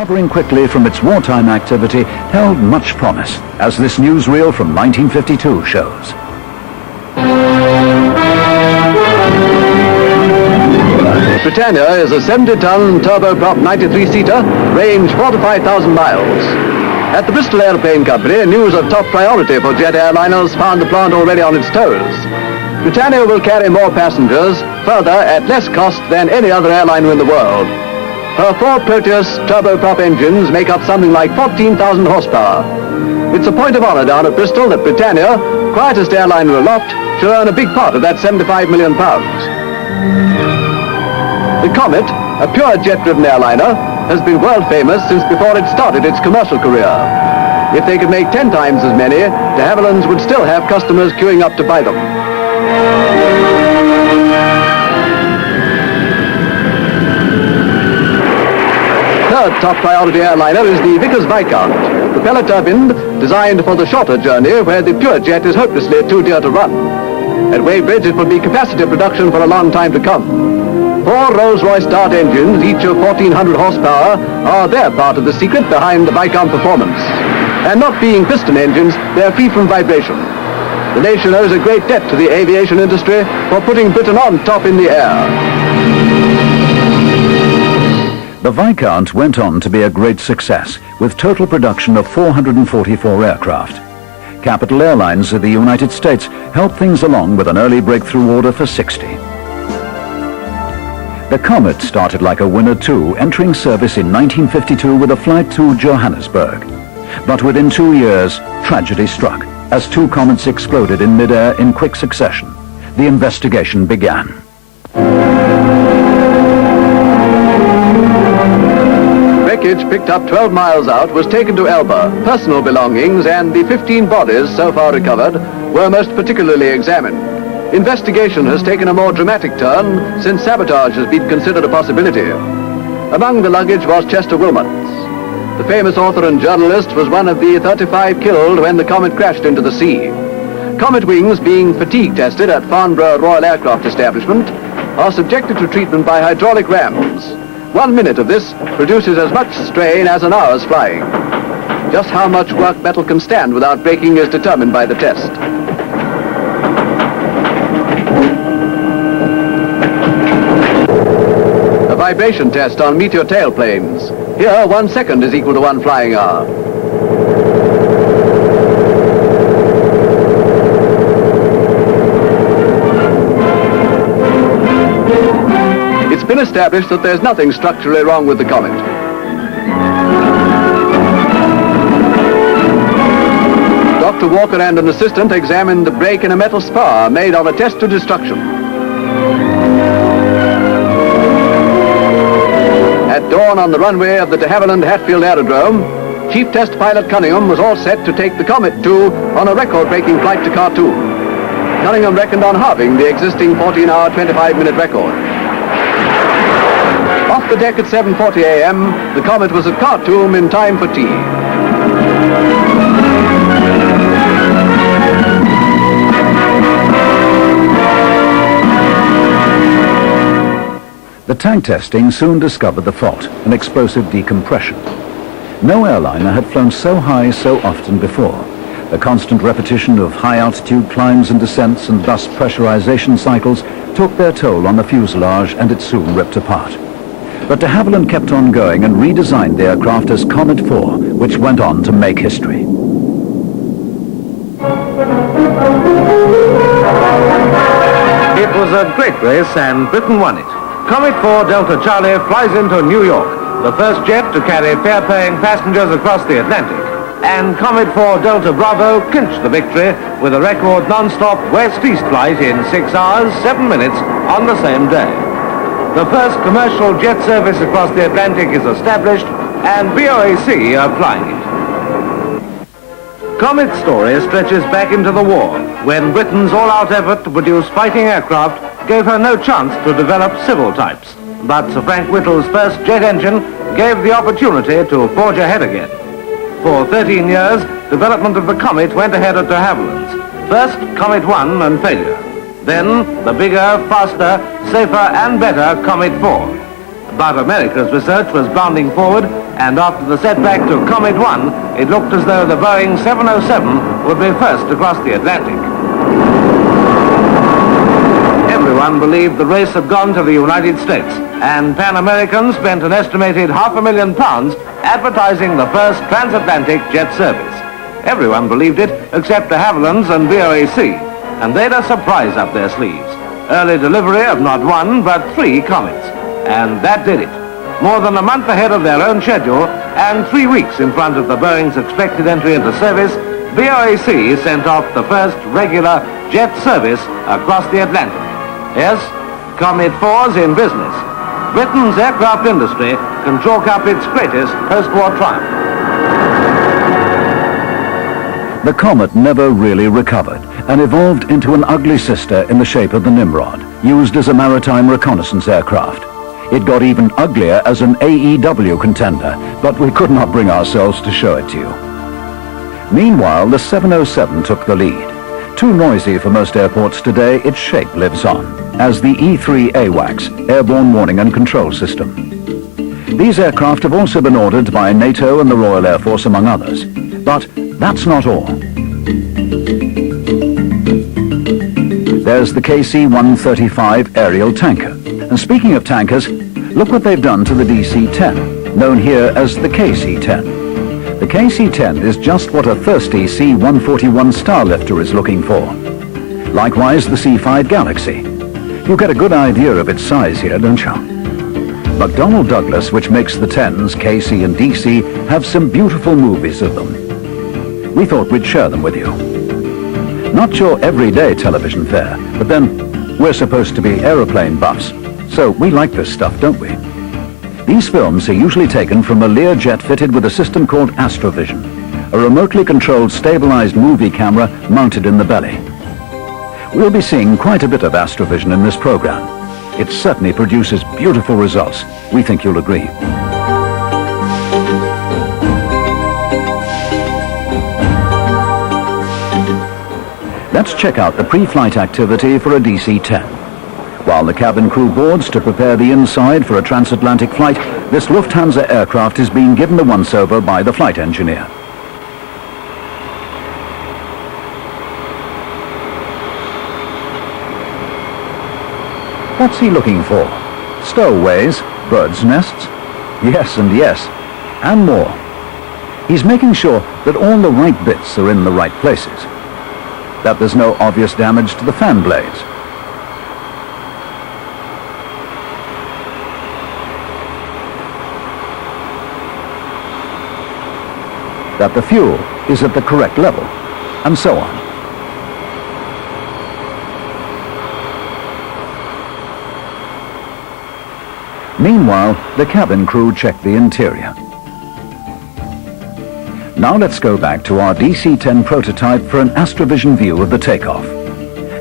recovering quickly from its wartime activity, held much promise, as this newsreel from 1952 shows. Britannia is a 70-ton turboprop 93-seater, range 4 to 5,000 miles. At the Bristol Aeroplane Company, news of top priority for jet airliners found the plant already on its toes. Britannia will carry more passengers, further at less cost than any other airliner in the world. Her 4 Proteus turboprop engines make up something like 14,000 horsepower. It's a point of honor down at Bristol that Britannia, quietest airliner aloft, should earn a big part of that £75 million. The Comet, a pure jet-driven airliner, has been world famous since before it started its commercial career. If they could make 10 times as many, de Havilland's would still have customers queuing up to buy them. Third top priority airliner is the Vickers Viscount, propeller turbined, designed for the shorter journey where the pure jet is hopelessly too dear to run. At Weybridge it will be capacity production for a long time to come. 4 Rolls-Royce Dart engines, each of 1,400 horsepower, are their part of the secret behind the Viscount performance. And not being piston engines, they're free from vibration. The nation owes a great debt to the aviation industry for putting Britain on top in the air. The Viscount went on to be a great success, with total production of 444 aircraft. Capital Airlines of the United States helped things along with an early breakthrough order for 60. The Comet started like a winner too, entering service in 1952 with a flight to Johannesburg. But within 2 years, tragedy struck as 2 comets exploded in midair in quick succession. The investigation began. Wreckage picked up 12 miles out was taken to Elba. Personal belongings and the 15 bodies so far recovered were most particularly examined. Investigation has taken a more dramatic turn since sabotage has been considered a possibility. Among the luggage was Chester Wilmot's. The famous author and journalist was one of the 35 killed when the Comet crashed into the sea. Comet wings, being fatigue tested at Farnborough Royal Aircraft Establishment, are subjected to treatment by hydraulic rams. 1 minute of this produces as much strain as an hour's flying. Just how much work metal can stand without breaking is determined by the test. A vibration test on Meteor tailplanes. Here, 1 second is equal to 1 flying hour. It's been established that there's nothing structurally wrong with the Comet. Dr. Walker and an assistant examined the break in a metal spar made on a test to destruction. At dawn on the runway of the de Havilland Hatfield Aerodrome, Chief Test Pilot Cunningham was all set to take the Comet 2 on a record-breaking flight to Khartoum. Cunningham reckoned on halving the existing 14-hour, 25-minute record. Off the deck at 7:40 a.m., the Comet was at Khartoum in time for tea. The tank testing soon discovered the fault, an explosive decompression. No airliner had flown so high so often before. The constant repetition of high-altitude climbs and descents and thus pressurization cycles took their toll on the fuselage, and it soon ripped apart. But de Havilland kept on going and redesigned the aircraft as Comet 4, which went on to make history. It was a great race and Britain won it. Comet 4 Delta Charlie flies into New York, the first jet to carry fare-paying passengers across the Atlantic. And Comet 4 Delta Bravo clinched the victory with a record non-stop west-east flight in 6 hours, 7 minutes on the same day. The first commercial jet service across the Atlantic is established, and BOAC are flying it. Comet's story stretches back into the war, when Britain's all-out effort to produce fighting aircraft gave her no chance to develop civil types. But Sir Frank Whittle's first jet engine gave the opportunity to forge ahead again. For 13 years, development of the Comet went ahead at de Havilland's. First, Comet 1 and failure. Then, the bigger, faster, safer and better Comet 4. But America's research was bounding forward, and after the setback to Comet 1, it looked as though the Boeing 707 would be first across the Atlantic. Everyone believed the race had gone to the United States, and Pan American spent an estimated £500,000 advertising the first transatlantic jet service. Everyone believed it except de Havillands and BOAC, and they'd a surprise up their sleeves. Early delivery of not one, but 3 Comets. And that did it. More than a month ahead of their own schedule, and 3 weeks in front of the Boeing's expected entry into service, BOAC sent off the first regular jet service across the Atlantic. Yes, Comet 4's in business. Britain's aircraft industry can chalk up its greatest post-war triumph. The Comet never really recovered and evolved into an ugly sister in the shape of the Nimrod, used as a maritime reconnaissance aircraft. It got even uglier as an AEW contender, but we could not bring ourselves to show it to you. Meanwhile, the 707 took the lead. Too noisy for most airports today, its shape lives on, as the E-3 AWACS, Airborne Warning and Control System. These aircraft have also been ordered by NATO and the Royal Air Force, among others. But that's not all. There's the KC-135 aerial tanker. And speaking of tankers, look what they've done to the DC-10, known here as the KC-10. The KC-10 is just what a thirsty C-141 Starlifter is looking for. Likewise, the C-5 Galaxy. You get a good idea of its size here, don't you? McDonnell Douglas, which makes the 10s, KC and DC, have some beautiful movies of them. We thought we'd share them with you. Not your everyday television fare, but then we're supposed to be aeroplane buffs, so we like this stuff, don't we? These films are usually taken from a Learjet fitted with a system called Astrovision, a remotely controlled stabilized movie camera mounted in the belly. We'll be seeing quite a bit of Astrovision in this program. It certainly produces beautiful results. We think you'll agree. Let's check out the pre-flight activity for a DC-10. While the cabin crew boards to prepare the inside for a transatlantic flight, this Lufthansa aircraft is being given the once-over by the flight engineer. What's he looking for? Stowaways, birds' nests? Yes and yes, and more. He's making sure that all the right bits are in the right places, that there's no obvious damage to the fan blades. That the fuel is at the correct level, and so on. Meanwhile, the cabin crew check the interior. Now let's go back to our DC-10 prototype for an Astrovision view of the takeoff.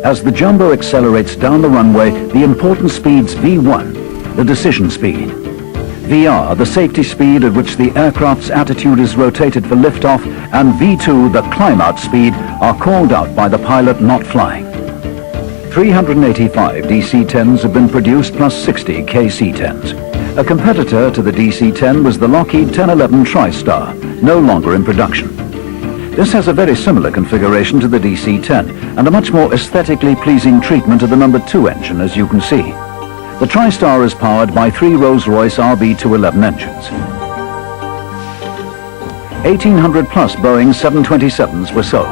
As the jumbo accelerates down the runway, the important speeds V1, the decision speed, VR, the safety speed at which the aircraft's attitude is rotated for liftoff, and V2, the climb-out speed, are called out by the pilot not flying. 385 DC-10s have been produced, plus 60 KC-10s. A competitor to the DC-10 was the Lockheed 1011 TriStar, no longer in production. This has a very similar configuration to the DC-10 and a much more aesthetically pleasing treatment of the number 2 engine, as you can see. The TriStar is powered by 3 Rolls-Royce RB211 engines. 1,800 plus Boeing 727s were sold,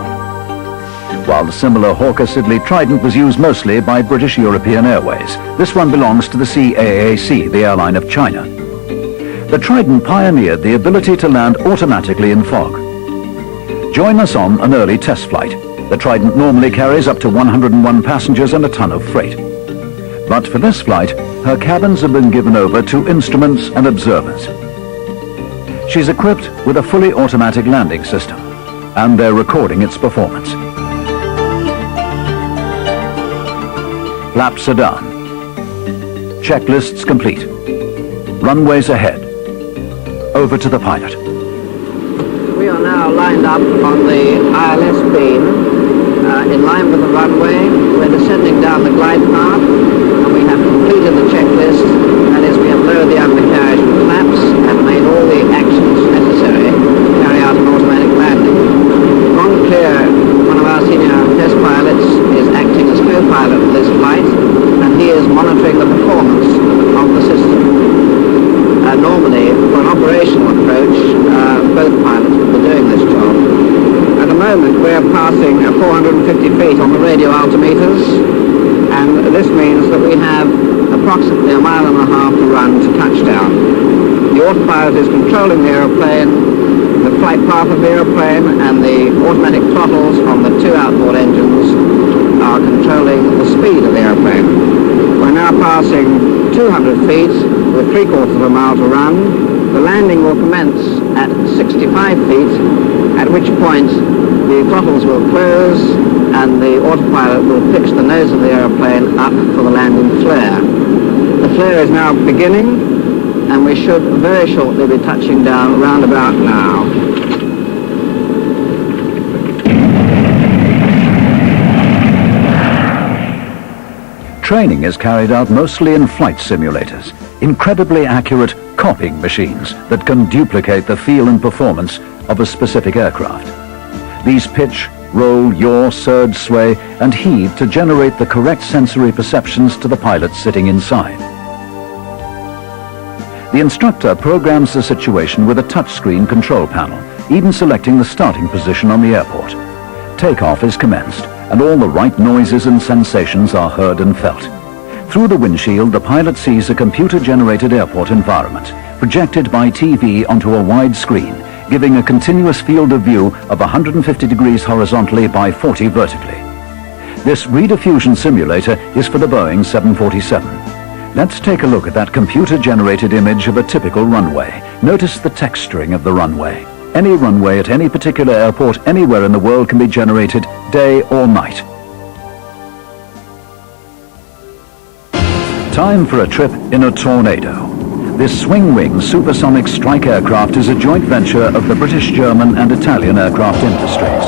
while the similar Hawker Siddeley Trident was used mostly by British European Airways. This one belongs to the CAAC, the airline of China. The Trident pioneered the ability to land automatically in fog. Join us on an early test flight. The Trident normally carries up to 101 passengers and a ton of freight. But for this flight, her cabins have been given over to instruments and observers. She's equipped with a fully automatic landing system, and they're recording its performance. Flaps are down. Checklists complete. Runways ahead. Over to the pilot. We are now lined up on the ILS beam, in line with the runway. We're descending down the glide path, and we have completed the checklist. That is, we have lowered the that we have approximately a mile and a half to run to touchdown. The autopilot is controlling the aeroplane, the flight path of the aeroplane, and the automatic throttles from the two outboard engines are controlling the speed of the aeroplane. We're now passing 200 feet with 3/4 of a mile to run. The landing will commence at 65 feet, at which point the throttles will close and the autopilot will pitch the nose of the aeroplane up for the landing flare. The flare is now beginning, and we should very shortly be touching down round about now. Training is carried out mostly in flight simulators, incredibly accurate copying machines that can duplicate the feel and performance of a specific aircraft. These pitch, roll, yaw, surge, sway, and heave to generate the correct sensory perceptions to the pilot sitting inside. The instructor programs the situation with a touchscreen control panel, even selecting the starting position on the airport. Takeoff is commenced, and all the right noises and sensations are heard and felt. Through the windshield, the pilot sees a computer-generated airport environment, projected by TV onto a wide screen, giving a continuous field of view of 150 degrees horizontally by 40 vertically. This rediffusion simulator is for the Boeing 747. Let's take a look at that computer-generated image of a typical runway. Notice the texturing of the runway. Any runway at any particular airport anywhere in the world can be generated day or night. Time for a trip in a Tornado. This wings supersonic strike aircraft is a joint venture of the British, German and Italian aircraft industries.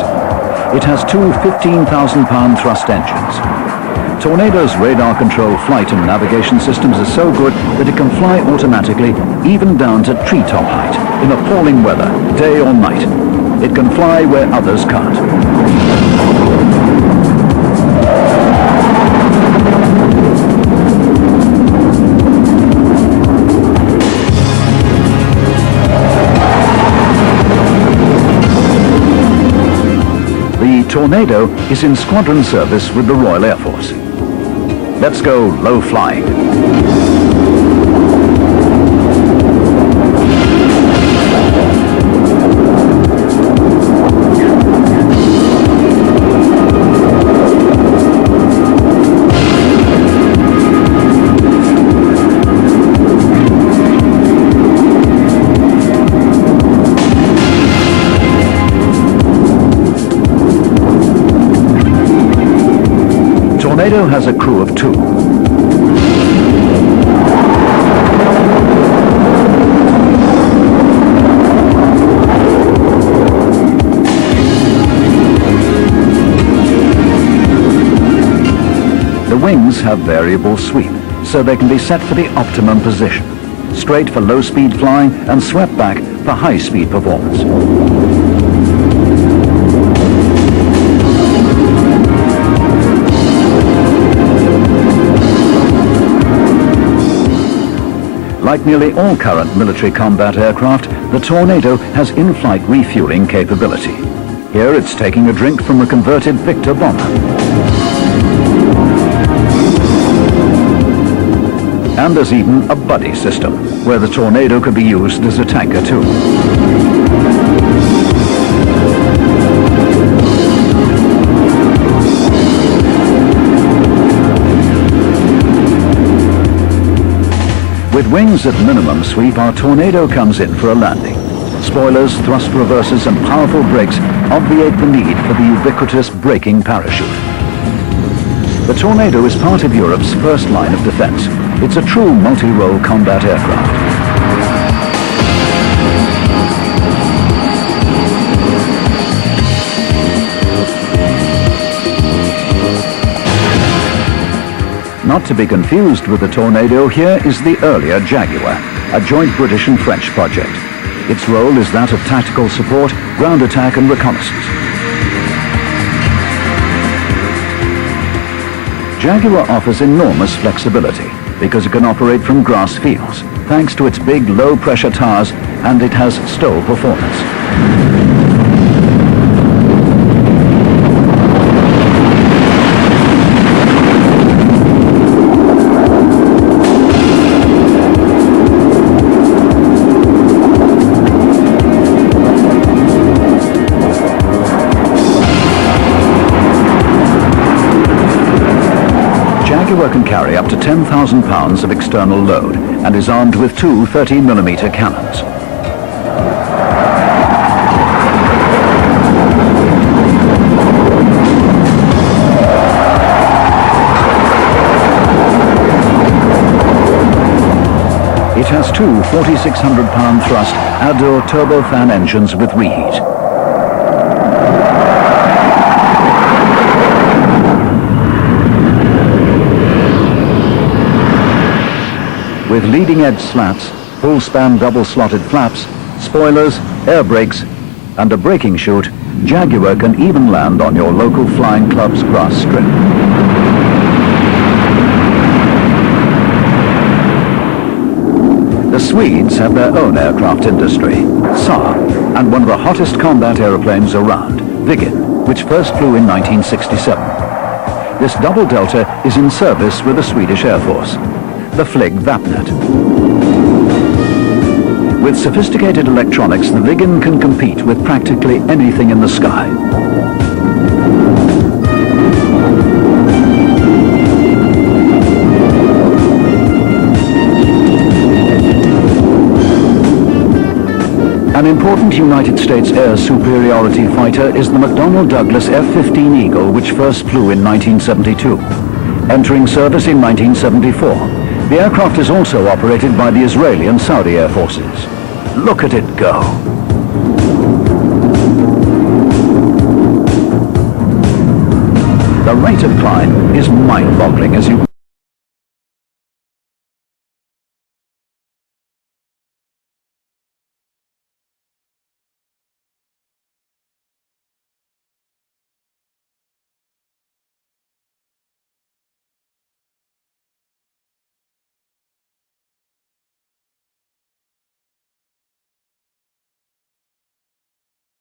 It has two 15,000-pound thrust engines. Tornado's radar-controlled flight and navigation systems are so good that it can fly automatically even down to treetop height in appalling weather, day or night. It can fly where others can't. The Tornado is in squadron service with the Royal Air Force. Let's go low flying. Tornado has a crew of two. The wings have variable sweep, so they can be set for the optimum position. Straight for low-speed flying and swept back for high-speed performance. Like nearly all current military combat aircraft, the Tornado has in-flight refueling capability. Here it's taking a drink from a converted Victor bomber. And there's even a buddy system, where the Tornado could be used as a tanker too. With wings at minimum sweep, our Tornado comes in for a landing. Spoilers, thrust reversers and powerful brakes obviate the need for the ubiquitous braking parachute. The Tornado is part of Europe's first line of defense. It's a true multi-role combat aircraft. Not to be confused with the Tornado, here is the earlier Jaguar, a joint British and French project. Its role is that of tactical support, ground attack and reconnaissance. Jaguar offers enormous flexibility because it can operate from grass fields, thanks to its big low-pressure towers, and it has STOL performance. Jaguar can carry up to 10,000 pounds of external load and is armed with two 13mm cannons. It has two 4,600-pound thrust Adur turbofan engines with reheat. With leading-edge slats, full-span double-slotted flaps, spoilers, air brakes, and a braking chute, Jaguar can even land on your local flying club's grass strip. The Swedes have their own aircraft industry, Saab, and one of the hottest combat aeroplanes around, Viggen, which first flew in 1967. This double delta is in service with the Swedish Air Force, the Flig Vapnet. With sophisticated electronics, the Viggen can compete with practically anything in the sky. An important United States air superiority fighter is the McDonnell Douglas F-15 Eagle, which first flew in 1972. Entering service in 1974, the aircraft is also operated by the Israeli and Saudi Air Forces. Look at it go. The rate of climb is mind-boggling as you